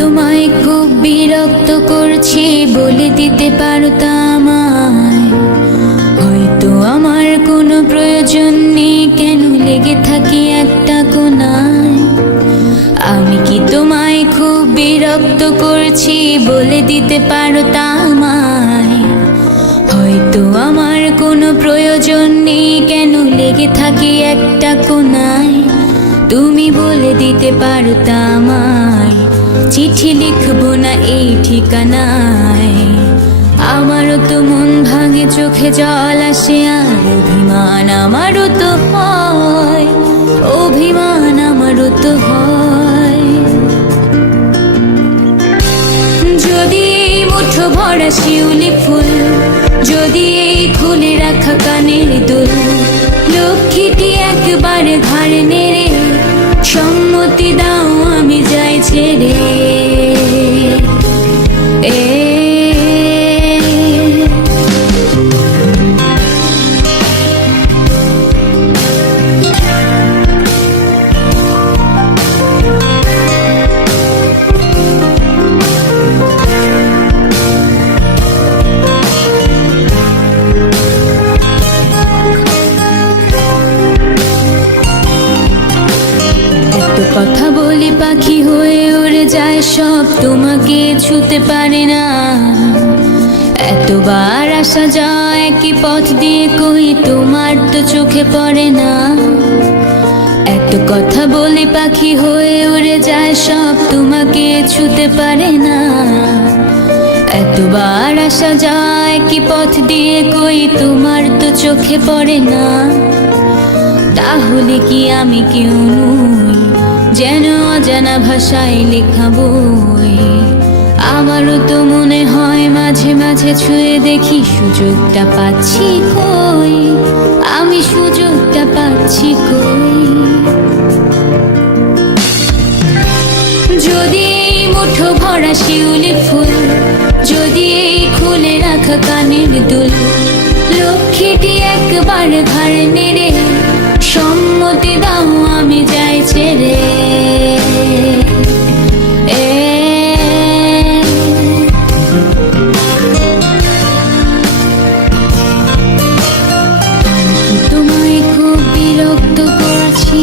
তোমায় খুব বিরক্ত করছি, বলে দিতে পারতা আমায়। হয়তো আমার কোনো প্রয়োজন নেই, কেন লেগে থাকি একটা কোনায়। আমি কি তোমায় খুব বিরক্ত করছি, বলে দিতে পারতা আমায়। হয়তো আমার কোনো প্রয়োজন নেই, কেন লেগে থাকি একটা কোনায়। তুমি বলে দিতে পারতা আমায়, চিঠি লিখবো না এই ঠিকানায়। আমারও তো মন ভাঙে, চোখে জল আসে, আর অভিমান আমারও তো হয়, অভিমান আমারও তো হয়। যদি মুঠো ভরা শিউলি ফুল, যদি এই খুলে রাখা কানের দুল, লক্ষ্মীটি একবারে ঘাড়ে নেড়ে সম্মতি দাও আমি যাই ছেড়ে। কথা বলি পাখি হয়ে উড়ে যায় সব, তোমাকে ছুতে পারে না। এতবার আসা যায় একই পথ দিয়ে, কই তোমার তো চোখে পড়ে না। এত কথা বলি পাখি হয়ে উড়ে যায় সব, তোমাকে ছুতে পারে না। এতবার আসা যায় একই পথ দিয়ে, কই তোমার তো চোখে পড়ে না। তাহলে কি আমি কেউ নই, যেন অজানা ভাষায় লেখা বই? আমারও তো মনে হয় মাঝে মাঝে ছুঁয়ে দেখি, সুযোগটা পাচ্ছি কই, আমি সুযোগটা পাচ্ছি কই। যদি এই মুঠো ভরা শিউলি ফুল, যদি এই খুলে রাখা কানের দুল, লক্ষ্মীটি একবার ঘাড়ে নেড়ে সম্মতি দাও আমি যাই ছেড়ে। তোমায় খুব বিরক্ত করছি।